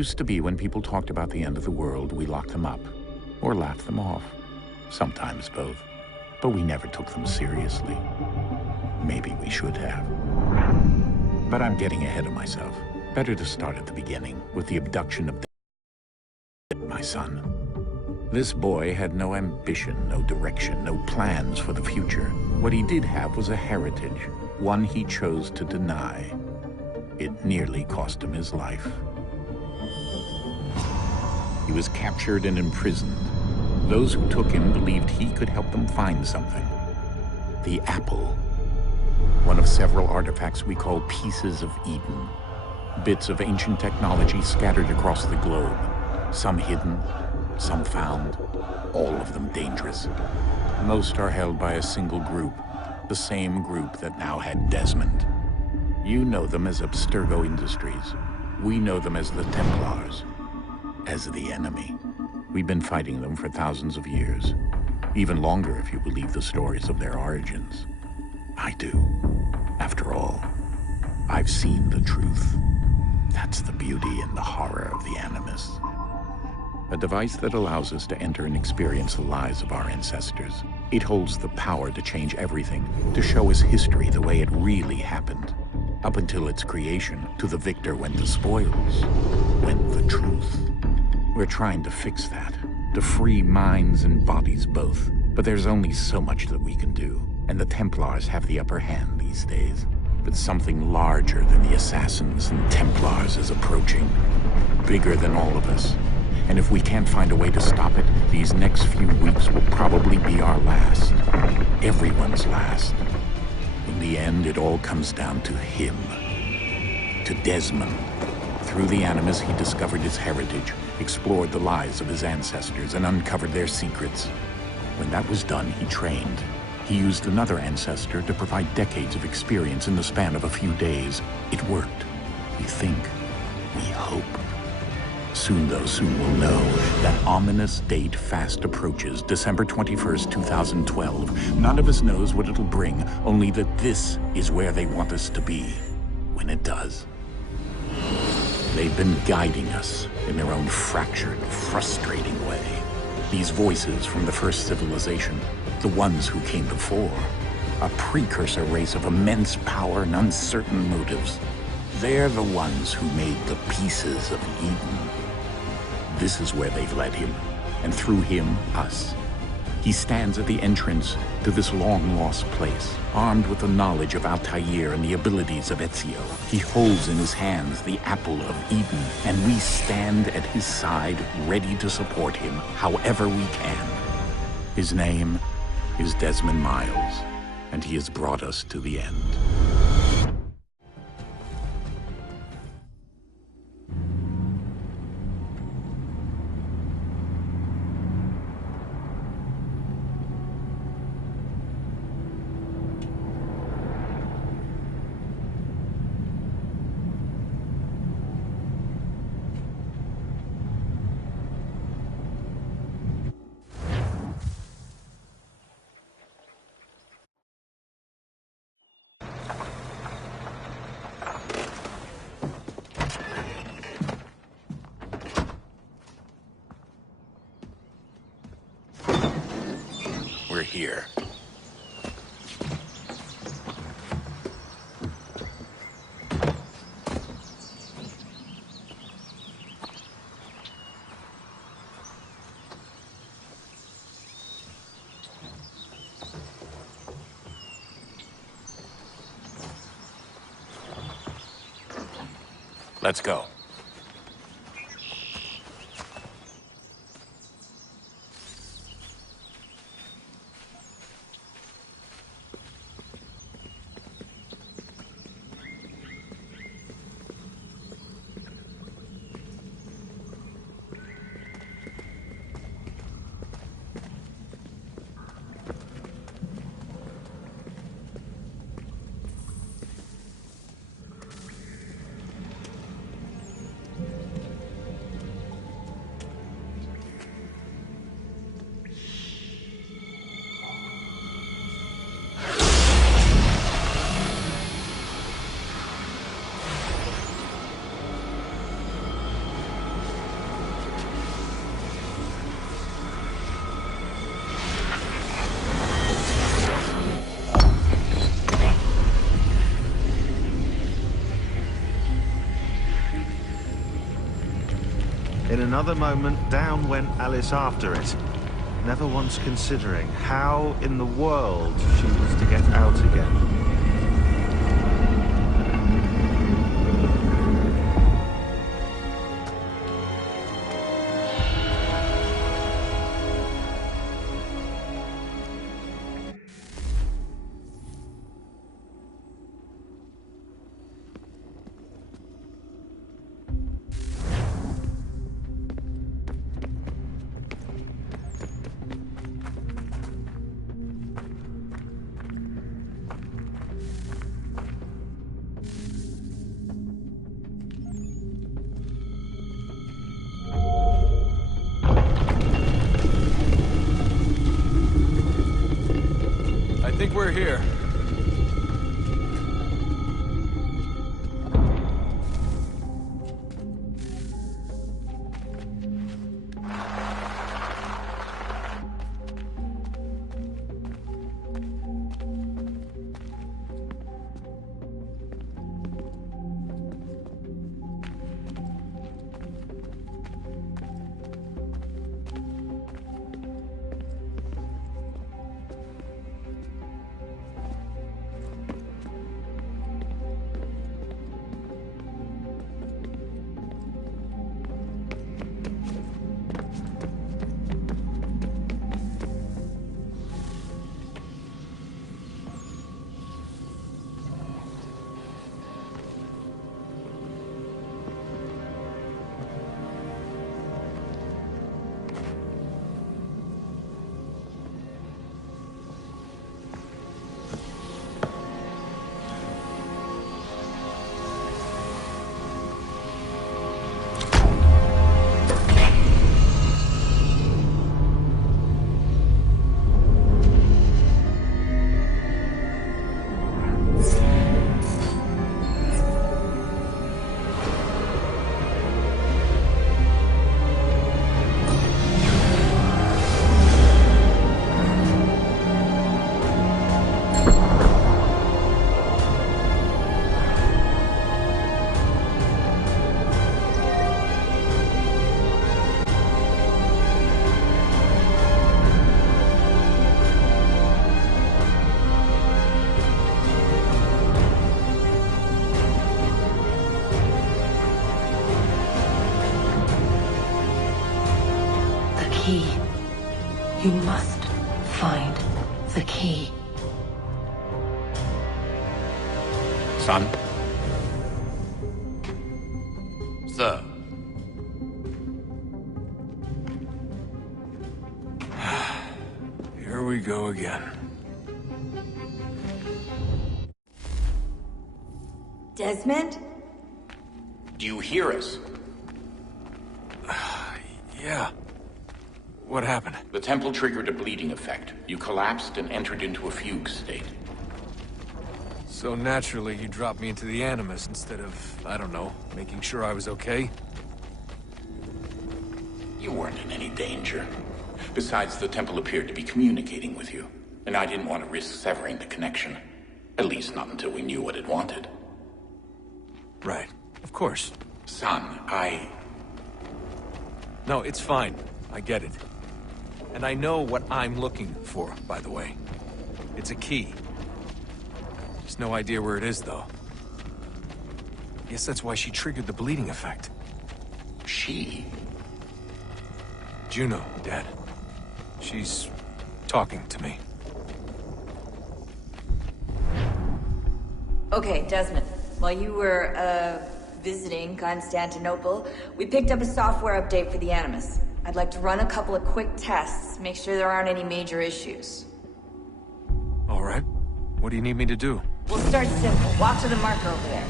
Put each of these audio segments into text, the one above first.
Used to be when people talked about the end of the world, we locked them up or laughed them off. Sometimes both. But we never took them seriously. Maybe we should have. But I'm getting ahead of myself. Better to start at the beginning, with the abduction of my son. This boy had no ambition, no direction, no plans for the future. What he did have was a heritage, one he chose to deny. It nearly cost him his life. He was captured and imprisoned. Those who took him believed he could help them find something. The apple. One of several artifacts we call pieces of Eden. Bits of ancient technology scattered across the globe. Some hidden, some found, all of them dangerous. Most are held by a single group, the same group that now had Desmond. You know them as Abstergo Industries. We know them as the Templars, as the enemy. We've been fighting them for thousands of years, even longer if you believe the stories of their origins. I do. After all, I've seen the truth. That's the beauty and the horror of the Animus. A device that allows us to enter and experience the lives of our ancestors. It holds the power to change everything, to show us history the way it really happened. Up until its creation, to the victor went the spoils, went the truth. We're trying to fix that, to free minds and bodies both. But there's only so much that we can do, and the Templars have the upper hand these days. But something larger than the Assassins and Templars is approaching, bigger than all of us. And if we can't find a way to stop it, these next few weeks will probably be our last. Everyone's last. In the end, it all comes down to him. To Desmond. Through the Animus, he discovered his heritage, explored the lives of his ancestors, and uncovered their secrets. When that was done, he trained. He used another ancestor to provide decades of experience in the span of a few days. It worked. We think. We hope. Soon, though, soon we'll know. That ominous date fast approaches, December 21st, 2012. None of us knows what it'll bring, only that this is where they want us to be, when it does. They've been guiding us in their own fractured, frustrating way. These voices from the first civilization, the ones who came before, a precursor race of immense power and uncertain motives. They're the ones who made the pieces of Eden. This is where they've led him, and through him, us. He stands at the entrance to this long-lost place, armed with the knowledge of Altair and the abilities of Ezio. He holds in his hands the apple of Eden, and we stand at his side, ready to support him however we can. His name is Desmond Miles, and he has brought us to the end. We're here. Let's go. another moment, down went Alice after it, never once considering how in the world she was to get out again. I think we're here. Key. You must find the key. Son? Sir. Here we go again. Desmond? Do you hear us? Yeah. What happened? The temple triggered a bleeding effect. You collapsed and entered into a fugue state. So naturally, you dropped me into the Animus instead of, I don't know, making sure I was okay? You weren't in any danger. Besides, the temple appeared to be communicating with you, and I didn't want to risk severing the connection. At least not until we knew what it wanted. Right. Of course. Son, No, it's fine. I get it. And I know what I'm looking for, by the way. It's a key. Just no idea where it is, though. Guess that's why she triggered the bleeding effect. She? Juno, Dad. She's talking to me. Okay, Desmond. While you were, visiting Constantinople, we picked up a software update for the Animus. I'd like to run a couple of quick tests, make sure there aren't any major issues. All right. What do you need me to do? We'll start simple. Walk to the marker over there.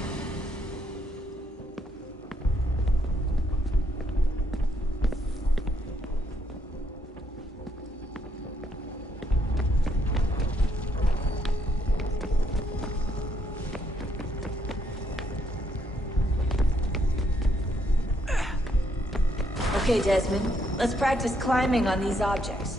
Okay, Desmond. Let's practice climbing on these objects.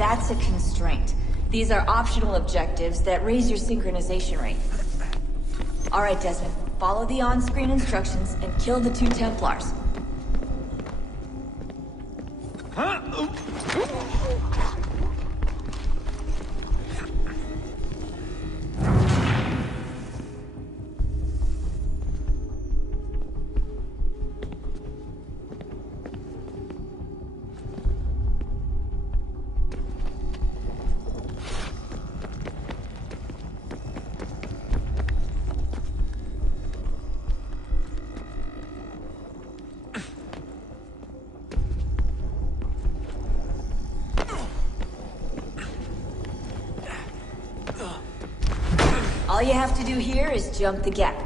That's a constraint. These are optional objectives that raise your synchronization rate. Alright, Desmond. Follow the on-screen instructions and kill the 2 Templars. All you have to do here is jump the gap.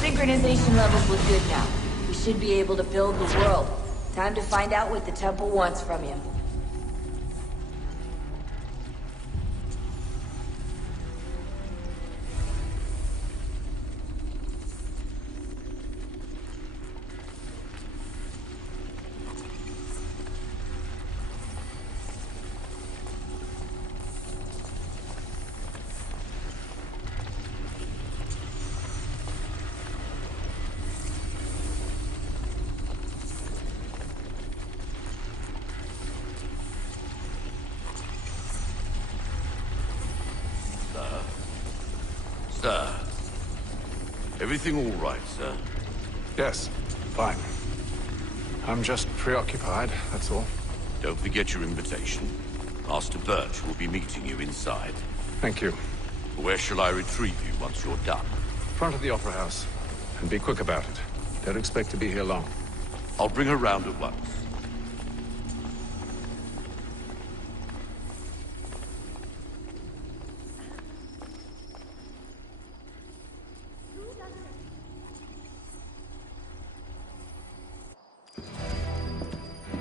Synchronization levels look good now. We should be able to build the world. Time to find out what the temple wants from you. Sir. Everything all right, sir? Yes, fine. I'm just preoccupied, that's all. Don't forget your invitation. Master Birch will be meeting you inside. Thank you. Where shall I retrieve you once you're done? Front of the Opera House. And be quick about it. Don't expect to be here long. I'll bring her round at once.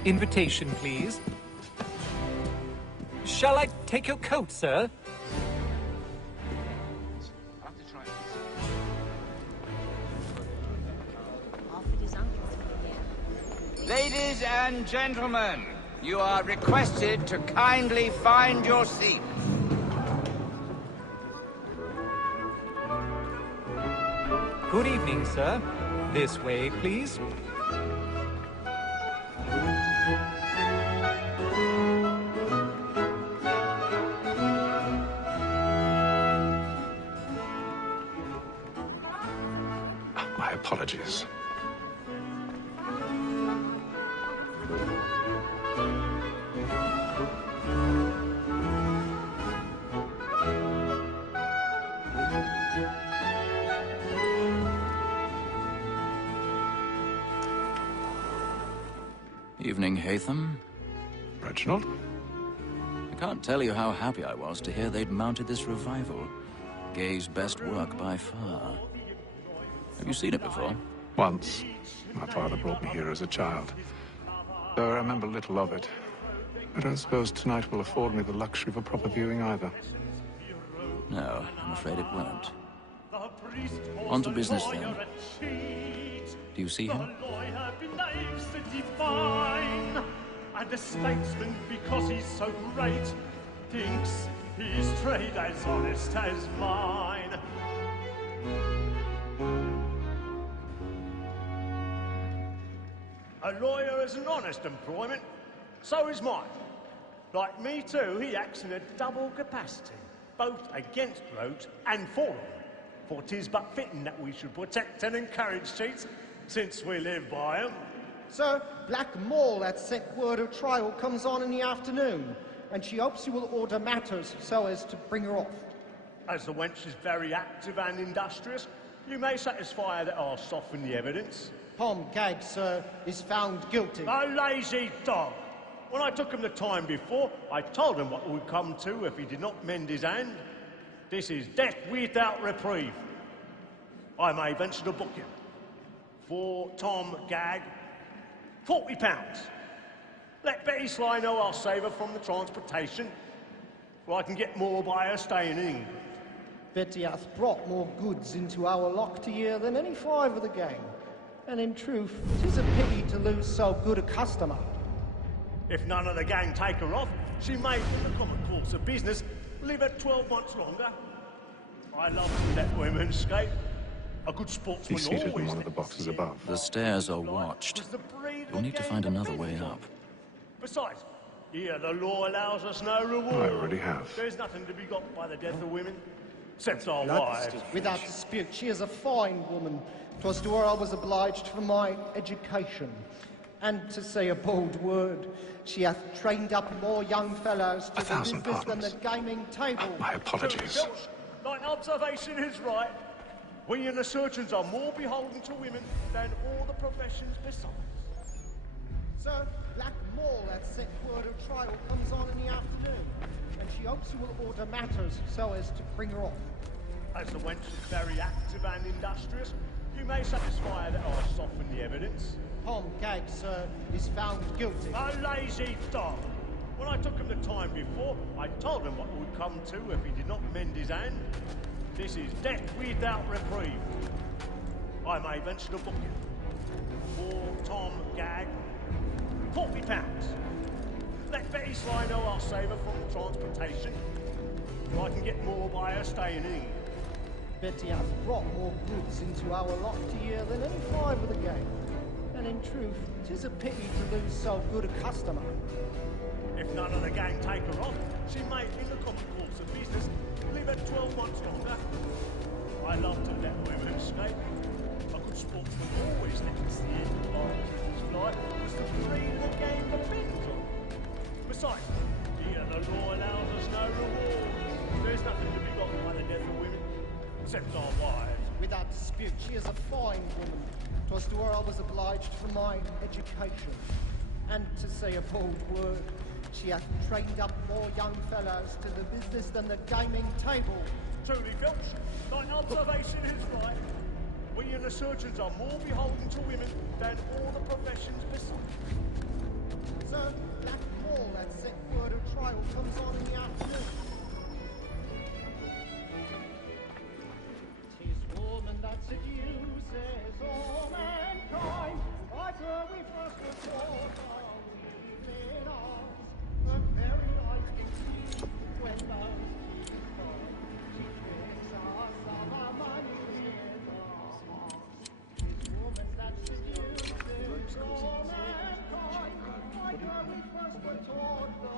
Invitation, please. Shall I take your coat, sir? Ladies and gentlemen, you are requested to kindly find your seats. Good evening, sir. This way, please. My apologies. Evening, Hatham. Reginald? I can't tell you how happy I was to hear they'd mounted this revival. Gay's best work by far. Have you seen it before? Once. My father brought me here as a child. Though I remember little of it. I don't suppose tonight will afford me the luxury of a proper viewing either. No, I'm afraid it won't. On to business, then. Do you see him? And the statesman, because he's so great, thinks his trade as honest as mine. A lawyer is an honest employment, so is mine. Like me too, he acts in a double capacity, both against rogues and for them. For 'tis but fitting that we should protect and encourage cheats, since we live by 'em. Sir, Black Mole had sent word of trial comes on in the afternoon, and she hopes you will order matters so as to bring her off. As the wench is very active and industrious, you may satisfy her that I'll soften the evidence. Tom Gag, sir, is found guilty. A lazy dog! When I took him the time before, I told him what would come to if he did not mend his hand. This is death without reprieve. I may venture to book him. For Tom Gag, £40. Let Betty Sly know I'll save her from the transportation, for I can get more by her staying in England. Betty hath brought more goods into our lock to year than any five of the gang. And in truth, 'tis a pity to lose so good a customer. If none of the gang take her off, she may, in the common course of business, live her 12 months longer. I love to let women skate. A good sportsman He's seated always in one of the boxes above. The stairs are watched. You'll need to find another way up. Besides, here the law allows us no reward. I already have. There's nothing to be got by the death of women, except our That's wives. without dispute, she is a fine woman. 'Twas to her I was obliged for my education. And to say a bold word, she hath trained up more young fellows to the business than the gaming table. My apologies. Thine observation is right. We and the surgeons are more beholden to women than all the professions besides. Sir, Black Mole hath sent word of trial comes on in the afternoon, and she hopes you will order matters so as to bring her off. As the wench is very active and industrious, you may satisfy her that I'll soften the evidence. Tom Gag, sir, is found guilty. A lazy dog! When I took him the time before, I told him what would come to if he did not mend his hand. This is death without reprieve. I may venture to book him. For Tom Gag, £40. Let Betty Sly know I'll save her from the transportation, so I can get more by her staying in England. Betty hath brought more goods into our lock to year than any five of the gang. And in truth, 'tis a pity to lose so good a customer. If none of the gang take her off, she may, in the common course of business, live her 12 months longer. I love to let women skate. A good sportsman always lets the end of his flight, because the freedom of the game depends on. Besides, here the law allows us no reward. There's nothing to be got by the death of women, except our wives. Without dispute, she is a fine woman. 'Twas to her I was obliged for my education. And to say a bold word, she hath trained up more young fellows to the business than the gaming table. Truly, Filch, thine observation is right. We and the surgeons are more beholden to women than all the professions besides. Sir, Black Mole hath sent word of trial trial comes on in the afternoon. 'Tis woman that seduces all mankind. Like her we first were taught our evening arms. Her very life indeed, when those keep on. She tricks us of our money with her hearts. 'Tis woman that seduces all mankind. Like her we first were taught the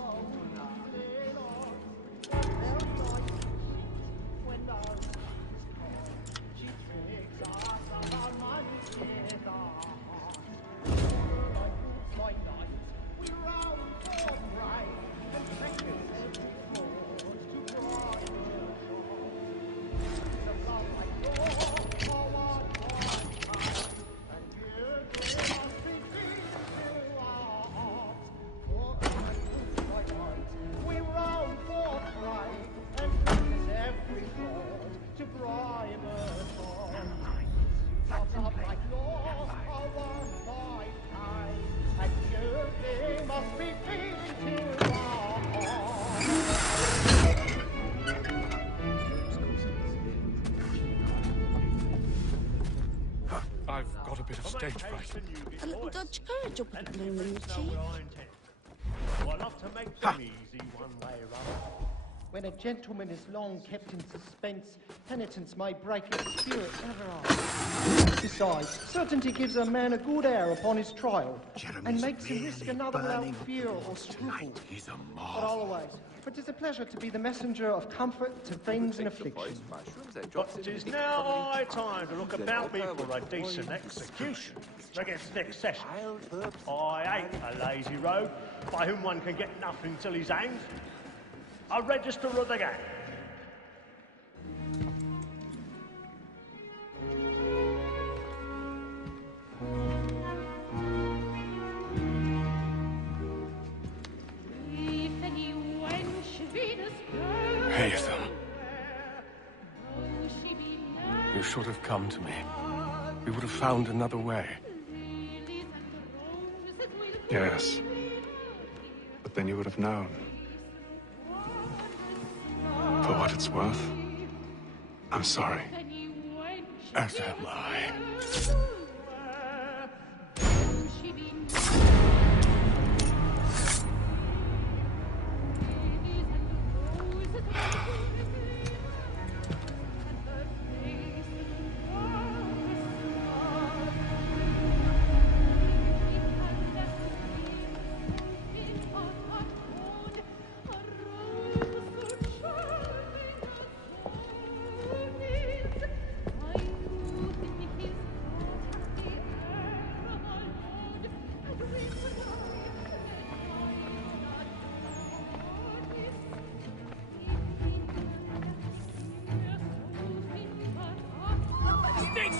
evening arms. Her very life indeed, when those keep on. She tricks us of our money with her hearts. Like roots by night, we round for prey, and beckons every fraud to bribe her charms. The love like yours, for what one time, and you must be feeding to our hearts. For like roots by night, we round for prey, and beckons every fraud to bribe her charms. Love like yours, for one lifetime, and you must be feeding to our hearts. I've got a bit of stage fright. A little Dutch courage will put the bloom in your cheek. Well, enough to make them easy one way or other. When a gentleman is long kept in suspense, penitence may break his spirit ever after. Besides, certainty gives a man a good air upon his trial, and makes him risk another without fear or scruple. He's a But always, for 'tis a pleasure to be the messenger of comfort to things in affliction. But it is now high time to look about me for a decent execution. Against next session. I hate a lazy rogue by whom one can get nothing till he's hanged. A register of the gang. Haytham. You should have come to me. We would have found another way. Yes. But then you would have known. For what it's worth, I'm sorry. As am I.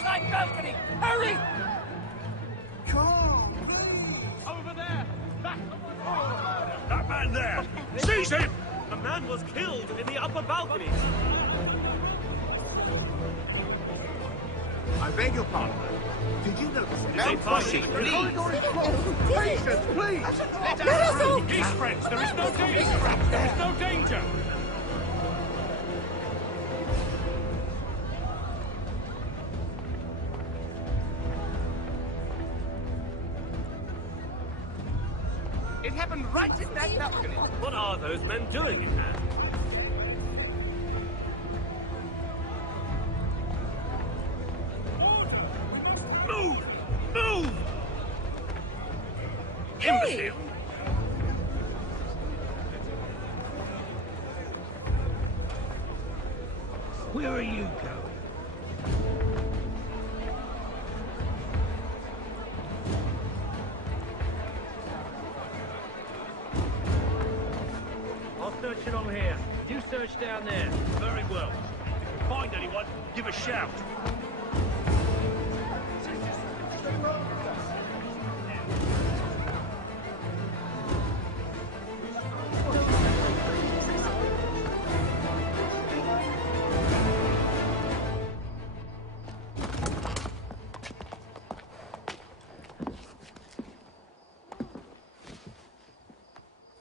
Side balcony! Hurry! Over there! That man there! Seize him! The man was killed in the upper balcony. I beg your pardon. Did you notice it? No pushing, please! Patience, please! Let us through! Peace, friends! There is no danger! There is no danger! It happened right in that balcony. What are those men doing in there? Move! Move! Imbecile! Where are you going? I'll search along here. You search down there. Very well. If you find anyone, give a shout.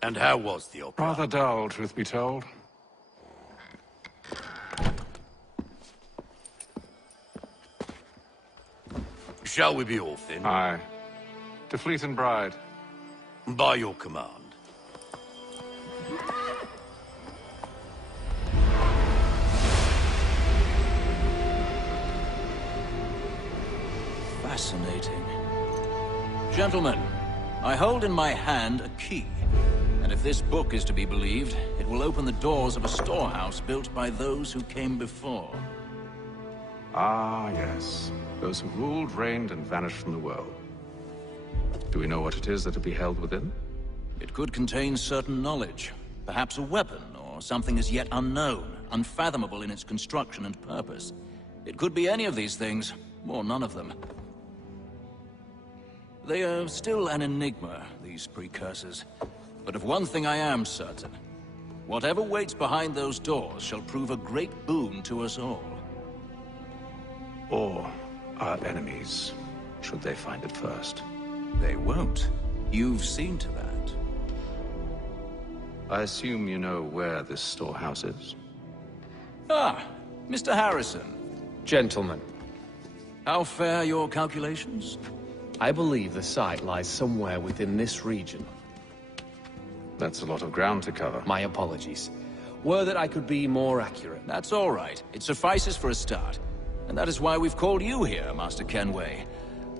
And how was the opera? Rather dull, truth be told. Shall we be off then? Aye. To Fleet and Bride. By your command. Fascinating. Gentlemen, I hold in my hand a key. And if this book is to be believed, it will open the doors of a storehouse built by those who came before. Ah, yes. Those who ruled, reigned, and vanished from the world. Do we know what it is that will be held within? It could contain certain knowledge. Perhaps a weapon, or something as yet unknown, unfathomable in its construction and purpose. It could be any of these things, or none of them. They are still an enigma, these precursors. But of one thing I am certain. Whatever waits behind those doors shall prove a great boon to us all. Or our enemies, should they find it first. They won't. You've seen to that. I assume you know where this storehouse is? Ah, Mr. Harrison. Gentlemen, How fare your calculations? I believe the site lies somewhere within this region. That's a lot of ground to cover. My apologies. Were that I could be more accurate. That's all right. It suffices for a start. And that is why we've called you here, Master Kenway.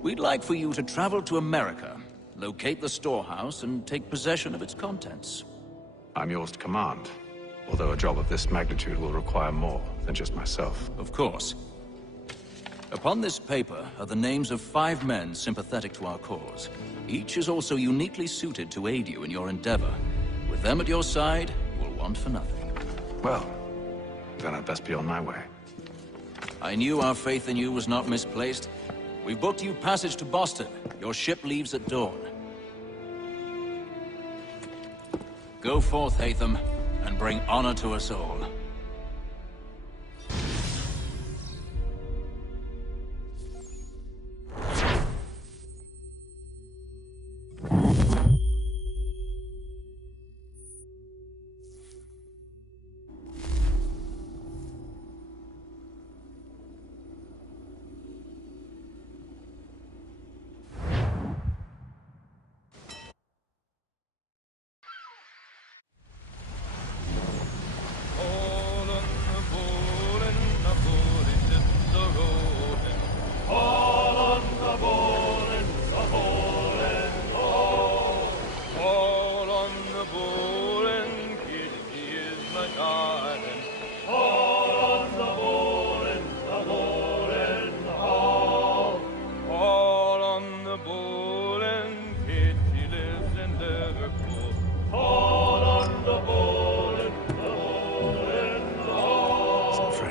We'd like for you to travel to America, locate the storehouse, and take possession of its contents. I'm yours to command, although a job of this magnitude will require more than just myself. Of course. Upon this paper are the names of 5 men sympathetic to our cause. Each is also uniquely suited to aid you in your endeavor. With them at your side, you will want for nothing. Well, then I'd best be on my way. I knew our faith in you was not misplaced. We've booked you passage to Boston. Your ship leaves at dawn. Go forth, Hatham, and bring honor to us all.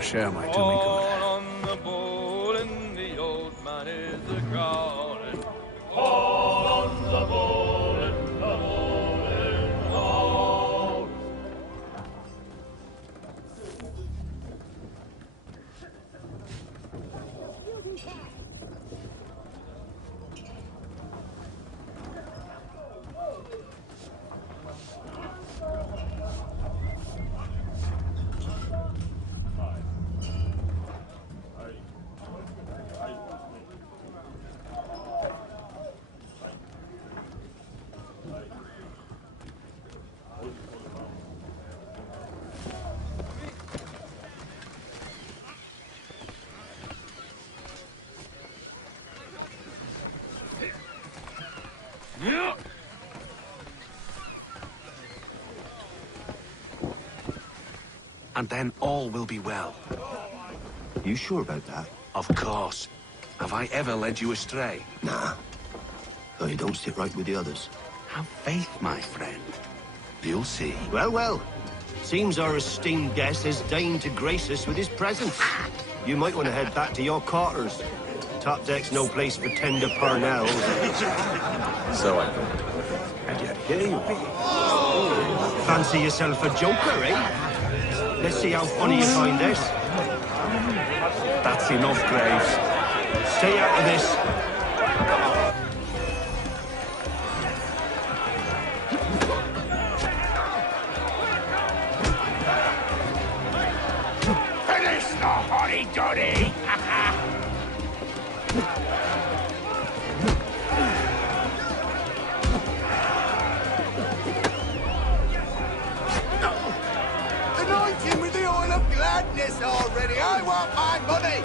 Share might do me good. On the bowl and the old man is a growling. On the bowl and the bowl and all. And then all will be well. You sure about that? Of course. Have I ever led you astray? Nah. Though you don't sit right with the others. Have faith, my friend. You'll see. Well, well. Seems our esteemed guest has deigned to grace us with his presence. You might want to head back to your quarters. Top deck's no place for tender parnells. So I thought. And yet here you are. Fancy yourself a joker, eh? Let's see how funny you find this. That's enough, Graves. Stay out of this. want my money!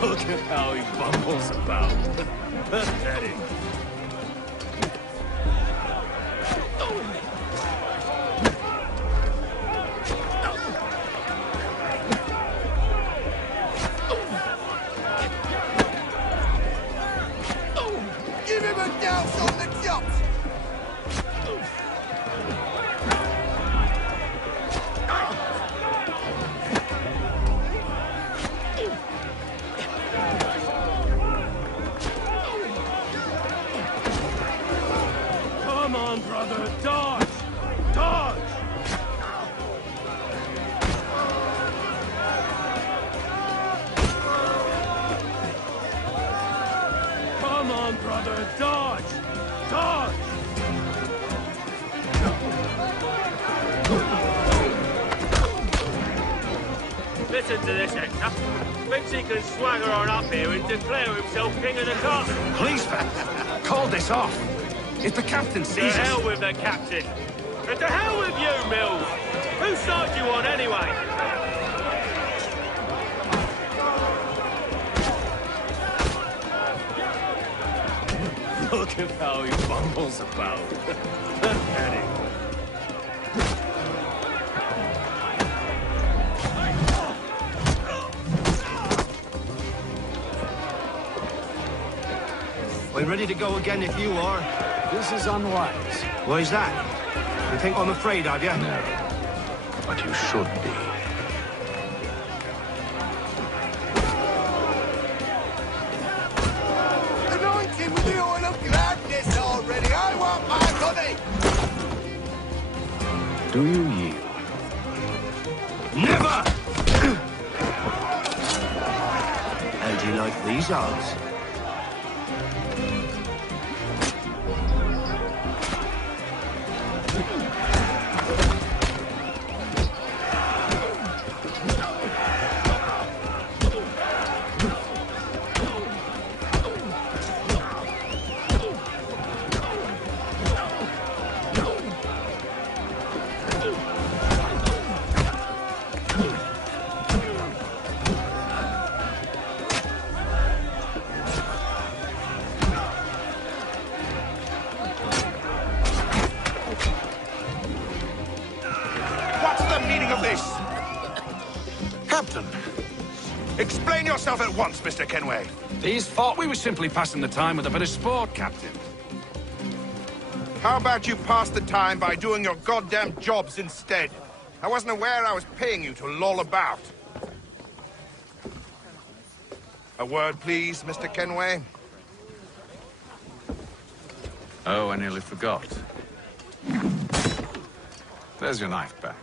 Look at how he bumbles about. Pathetic. Give him a douse on the chops! Come on, brother, dodge! Dodge! Come on, brother, dodge! Dodge! Listen to this, Hector. Thinks he can swagger on up here and declare himself king of the castle. Please, man, call this off. If the captain To sees hell us... with the captain. And to hell with you, Mills. Whose side you on, anyway? Look at how he bumbles about. Pathetic. I'm ready to go again if you are. This is unwise. Why's that? You think I'm afraid, have you? No, but you should be. Anointed with the oil of gladness already! I want my money! Do you yield? Never! How do you like these odds? What's the meaning of this? Captain, Explain yourself at once, Mr. Kenway. these thought we were simply passing the time with a bit of sport, Captain. How about you pass the time by doing your goddamn jobs instead? I wasn't aware I was paying you to loll about. A word, please, Mr. Kenway. Oh, I nearly forgot. There's your knife back.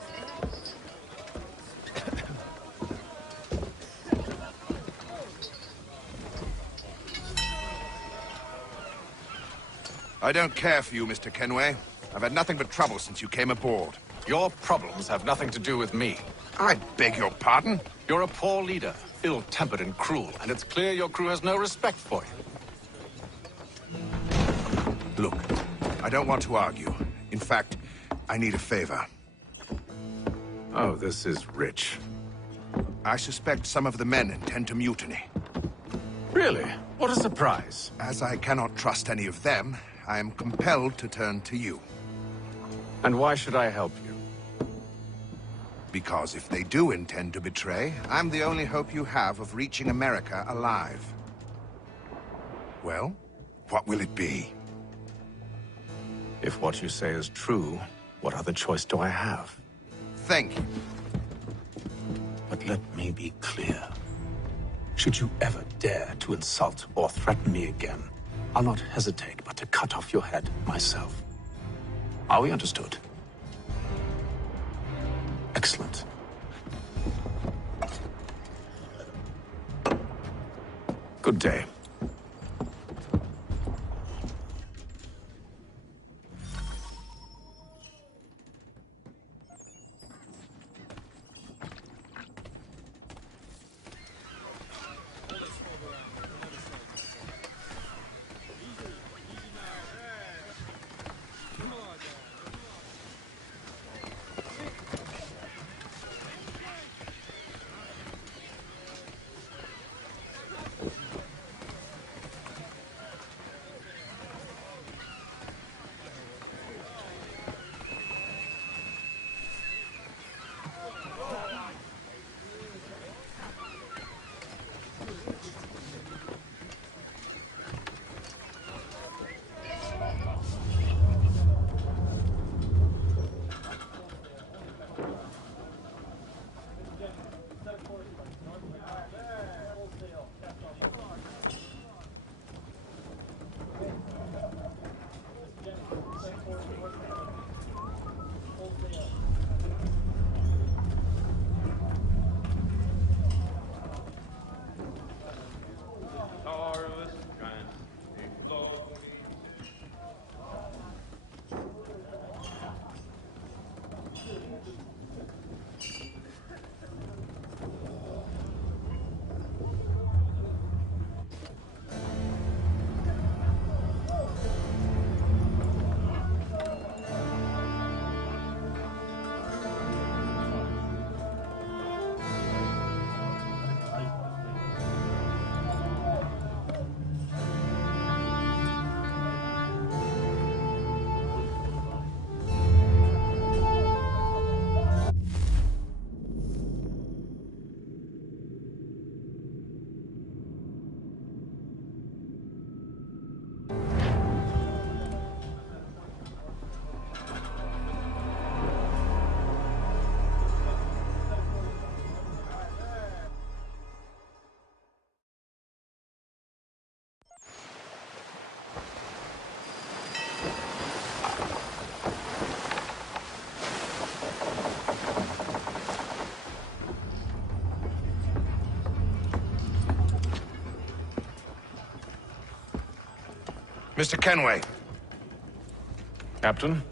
I don't care for you, Mr. Kenway. I've had nothing but trouble since you came aboard. Your problems have nothing to do with me. I beg your pardon? You're a poor leader, ill-tempered and cruel, and it's clear your crew has no respect for you. Look, I don't want to argue. In fact, I need a favor. Oh, this is rich. I suspect some of the men intend to mutiny. Really? What a surprise. As I cannot trust any of them, I am compelled to turn to you. And why should I help you? Because if they do intend to betray, I'm the only hope you have of reaching America alive. Well, what will it be? If what you say is true, what other choice do I have? Thank you. But let me be clear. Should you ever dare to insult or threaten me again, I'll not hesitate but to cut off your head myself. Are we understood? Excellent. Good day. Mr. Kenway. Captain?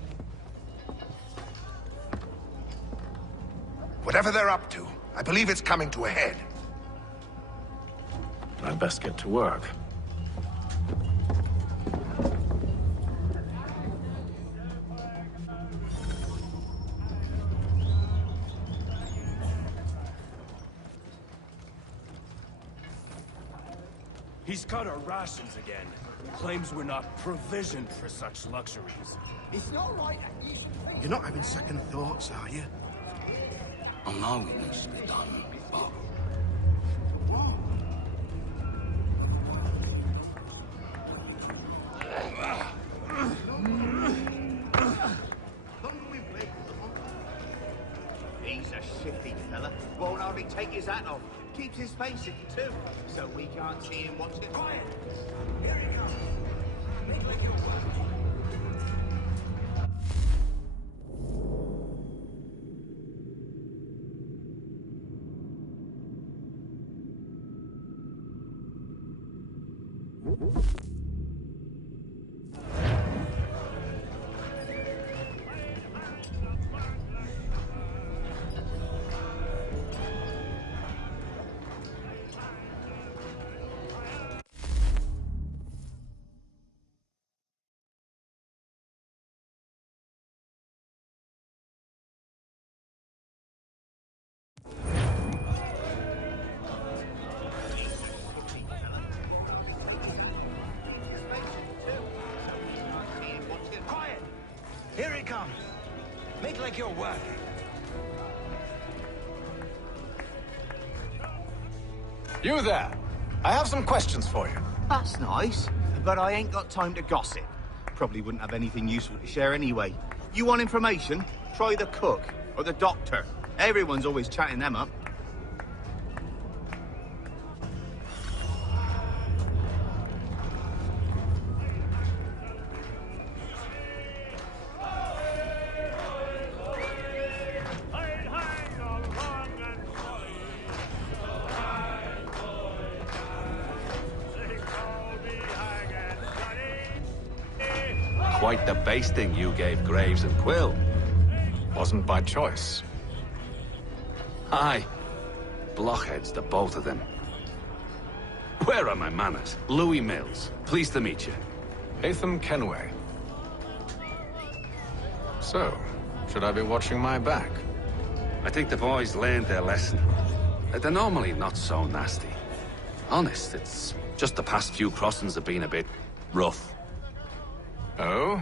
Whatever they're up to, I believe it's coming to a head. I'd best get to work. He's cut our rations again. Claims we're not provisioned for such luxuries. It's not right. You're not having second thoughts, are you? I'm no witness to done, but... He's a shifty fella. Won't hardly take his hat off. Keeps his face in too, so we can't see him watching. Quiet! Here he goes. Make like you're working. Here he comes. Make like you're working. You there. I have some questions for you. That's nice, but I ain't got time to gossip. Probably wouldn't have anything useful to share anyway. You want information? Try the cook or the doctor. Everyone's always chatting them up. Quite the basting you gave Graves and Quill. Wasn't by choice. Aye. Blockheads, the both of them. Where are my manners? Louis Mills. Pleased to meet you. Haytham Kenway. So, should I be watching my back? I think the boys learned their lesson. They're normally not so nasty. Honest, it's just the past few crossings have been a bit rough. Oh?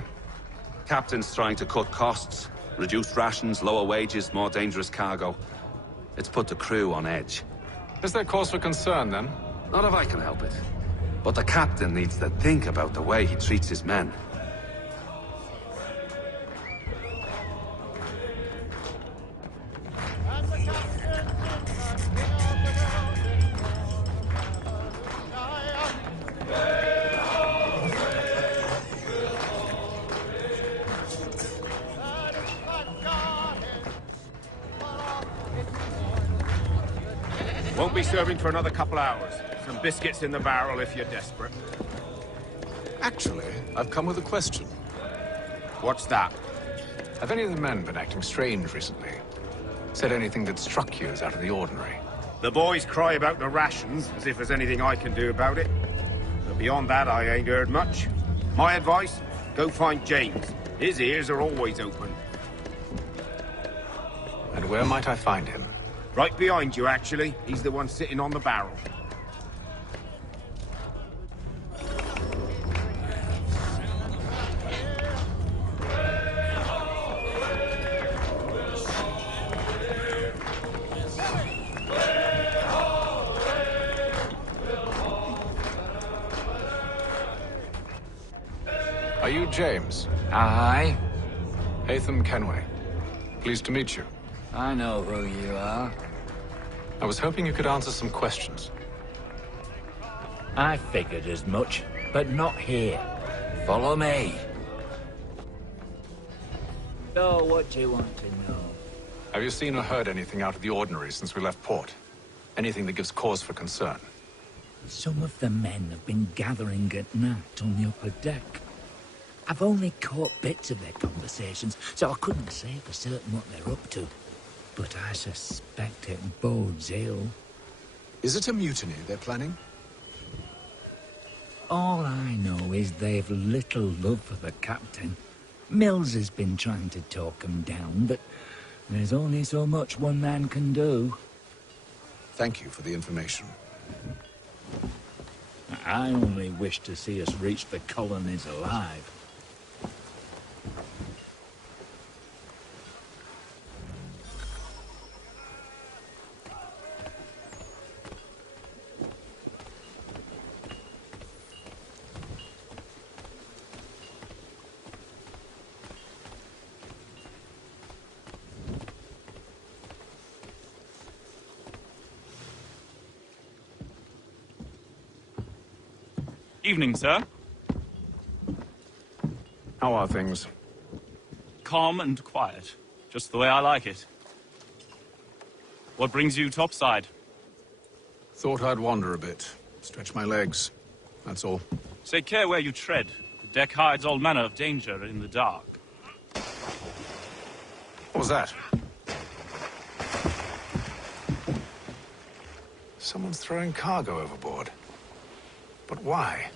Captain's trying to cut costs. Reduced rations, lower wages, more dangerous cargo. It's put the crew on edge. Is there cause for concern, then? Not if I can help it. But the captain needs to think about the way he treats his men. Won't be serving for another couple hours. Some biscuits in the barrel if you're desperate. Actually, I've come with a question. What's that? Have any of the men been acting strange recently? Said anything that struck you as out of the ordinary? The boys cry about the rations, as if there's anything I can do about it. But beyond that, I ain't heard much. My advice, go find James. His ears are always open. And where might I find him? Right behind you, actually. He's the one sitting on the barrel. Are you James? Aye. Haytham Kenway. Pleased to meet you. I know who you are. I was hoping you could answer some questions. I figured as much, but not here. Follow me. So, what do you want to know? Have you seen or heard anything out of the ordinary since we left port? Anything that gives cause for concern? Some of the men have been gathering at night on the upper deck. I've only caught bits of their conversations, so I couldn't say for certain what they're up to. But I suspect it bodes ill. Is it a mutiny they're planning? All I know is they've little love for the captain. Mills has been trying to talk him down, but there's only so much one man can do. Thank you for the information. I only wish to see us reach the colonies alive. Evening, sir. How are things? Calm and quiet. Just the way I like it. What brings you topside? Thought I'd wander a bit. Stretch my legs. That's all. Take care where you tread. The deck hides all manner of danger in the dark. What was that? Someone's throwing cargo overboard. But why?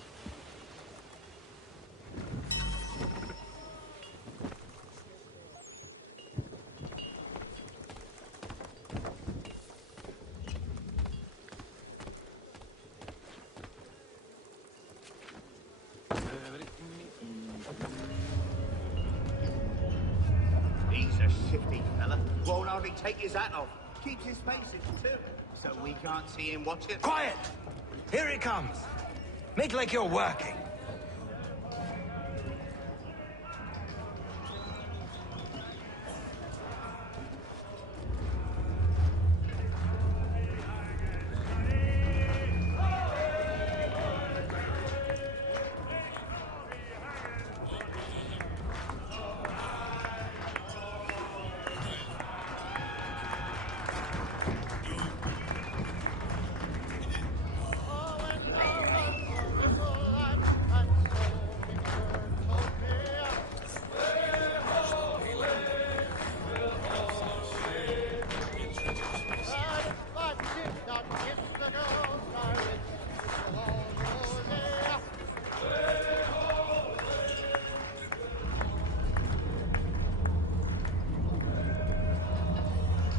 He's a shifty fella. Won't hardly take his hat off. Keeps his face in too, so we can't see him watch it. Quiet! Here he comes. Make like you're working.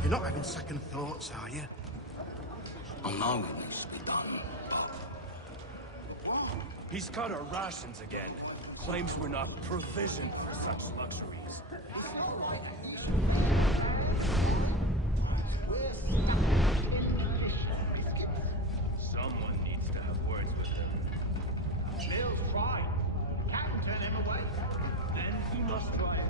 You're not having second thoughts, are you? I know it needs to be done. He's cut our rations again. Claims we're not provisioned for such luxuries. Someone needs to have words with them. Bill's right. Can't turn him away. Then he must try it.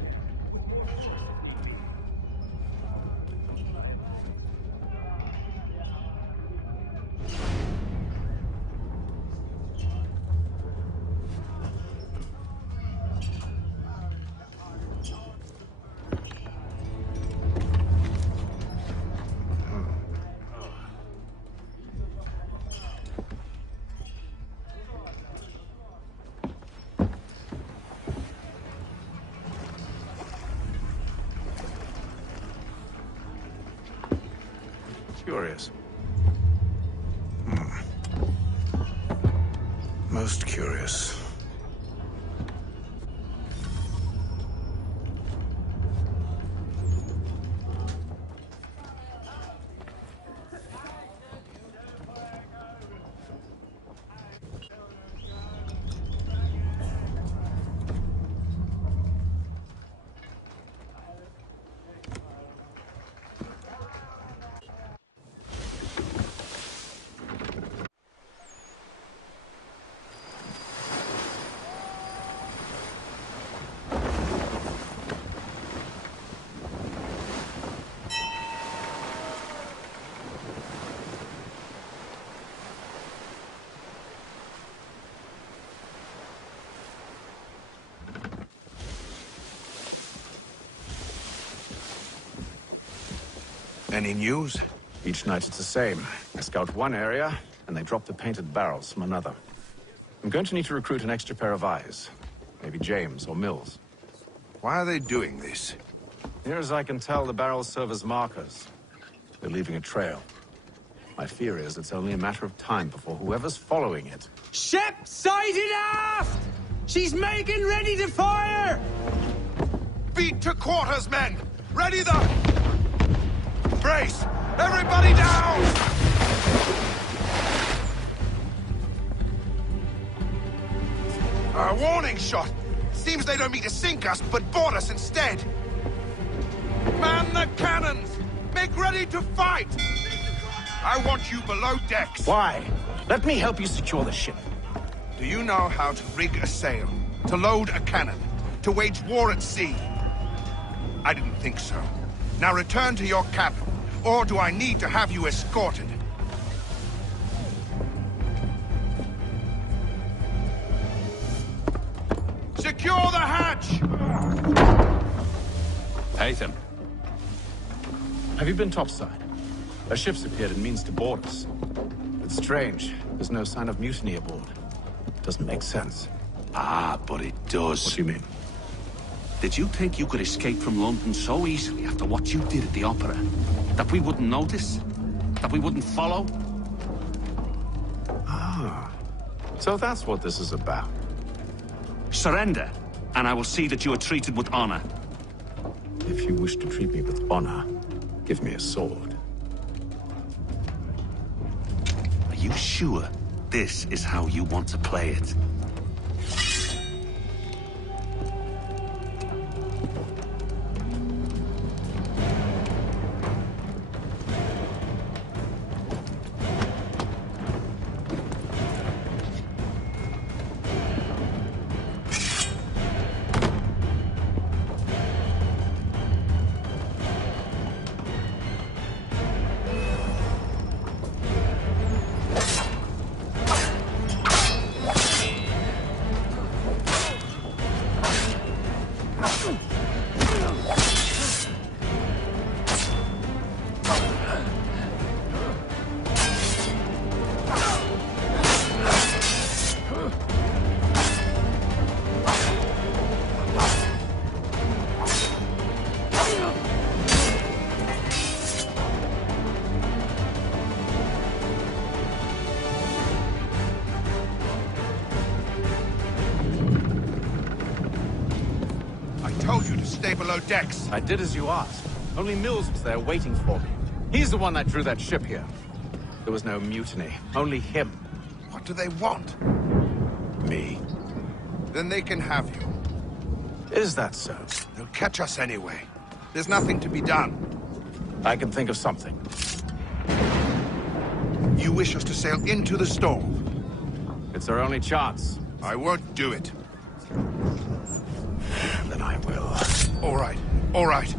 Curious. Most curious. Any news? Each night it's the same. I scout one area, and they drop the painted barrels from another. I'm going to need to recruit an extra pair of eyes. Maybe James or Mills. Why are they doing this? Near as I can tell, the barrels serve as markers. They're leaving a trail. My fear is it's only a matter of time before whoever's following it... Ship sighted aft! She's making ready to fire! Beat to quarters, men! Ready the... Brace! Everybody down! A warning shot! Seems they don't mean to sink us, but board us instead! Man the cannons! Make ready to fight! I want you below decks. Why? Let me help you secure the ship. Do you know how to rig a sail? To load a cannon? To wage war at sea? I didn't think so. Now return to your cabin, or do I need to have you escorted? Secure the hatch! Haytham. Have you been topside? A ship's appeared and means to board us. It's strange. There's no sign of mutiny aboard. Doesn't make sense. Ah, but it does. What do you mean? Did you think you could escape from London so easily after what you did at the opera? That we wouldn't notice? That we wouldn't follow? Ah. So that's what this is about. Surrender, and I will see that you are treated with honor. If you wish to treat me with honor, give me a sword. Are you sure this is how you want to play it? Below decks. I did as you asked. Only Mills was there waiting for me. He's the one that drew that ship here. There was no mutiny. Only him. What do they want? Me. Then they can have you. Is that so? They'll catch us anyway. There's nothing to be done. I can think of something. You wish us to sail into the storm? It's our only chance. I won't do it. Then I will. All right. All right.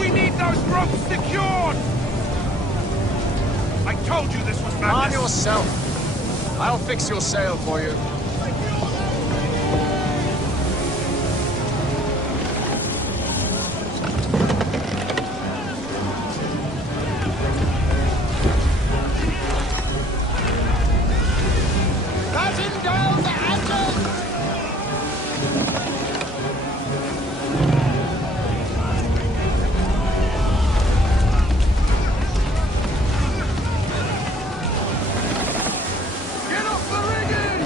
We need those ropes secured! I told you this was madness! Arm yourself. I'll fix your sail for you. Batten down the hatches! Get off the rigging!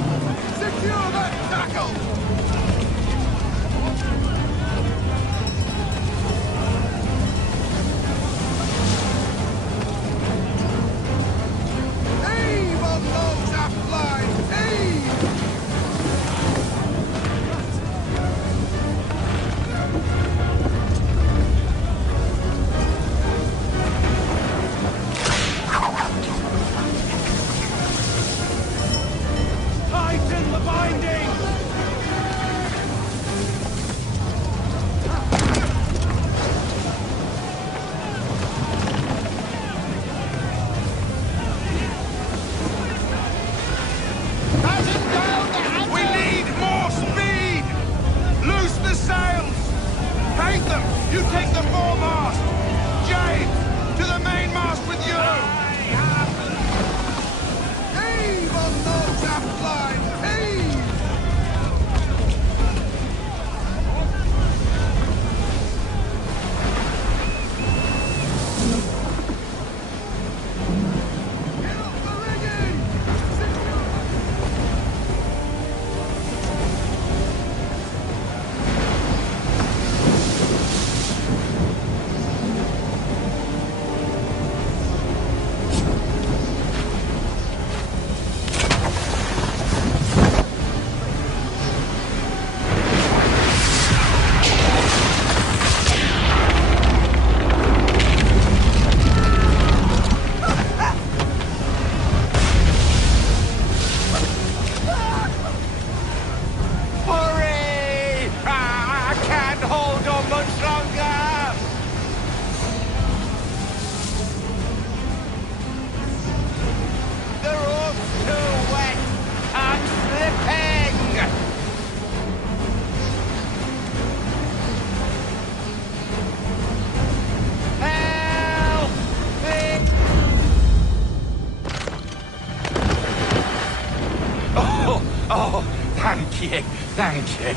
you. Thank you.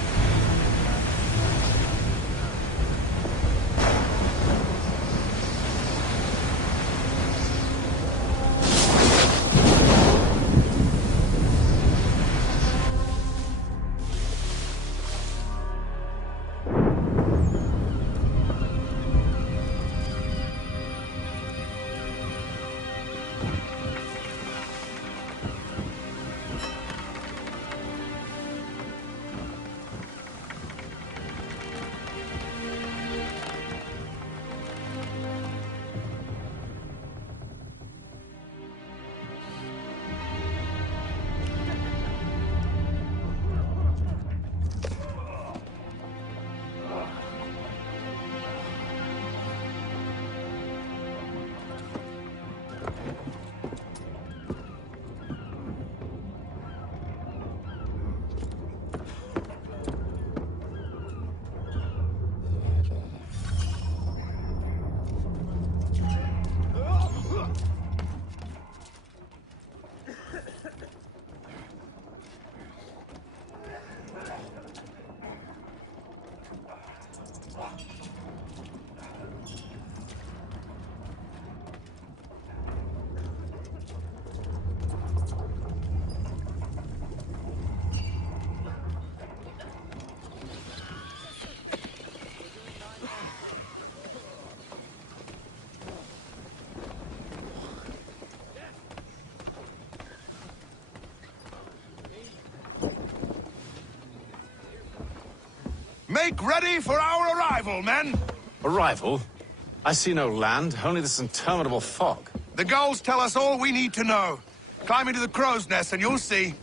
Make ready for our arrival, men! Arrival? I see no land, only this interminable fog. The gulls tell us all we need to know. Climb into the crow's nest and you'll see.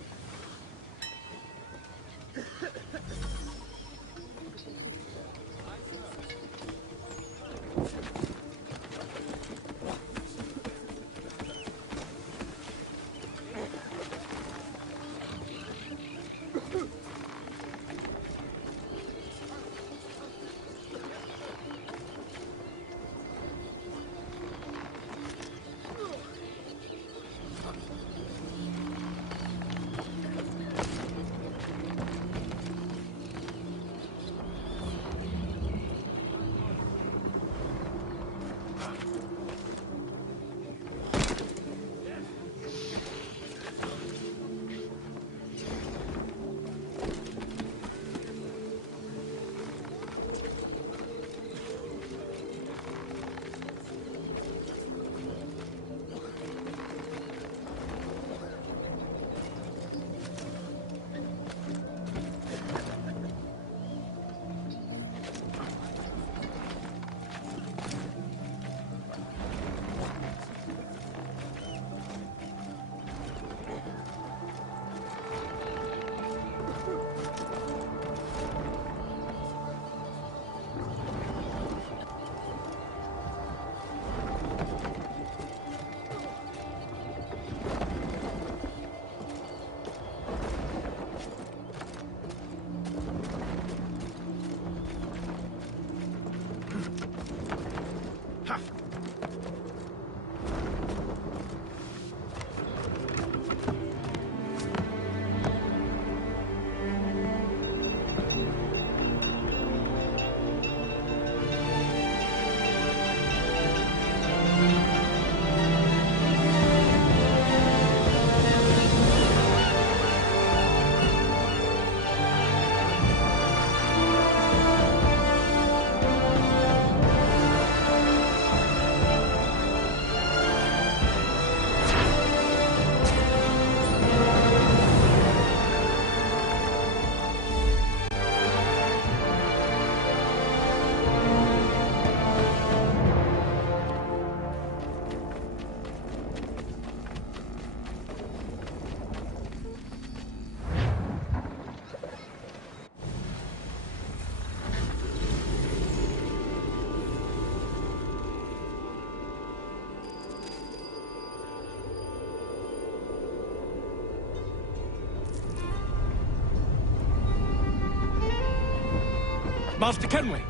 Master Kenway!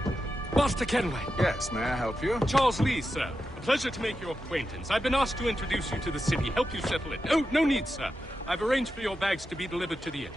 Master Kenway! Yes, may I help you? Charles Lee, sir. A pleasure to make your acquaintance. I've been asked to introduce you to the city, help you settle it. Oh, no need, sir. I've arranged for your bags to be delivered to the inn.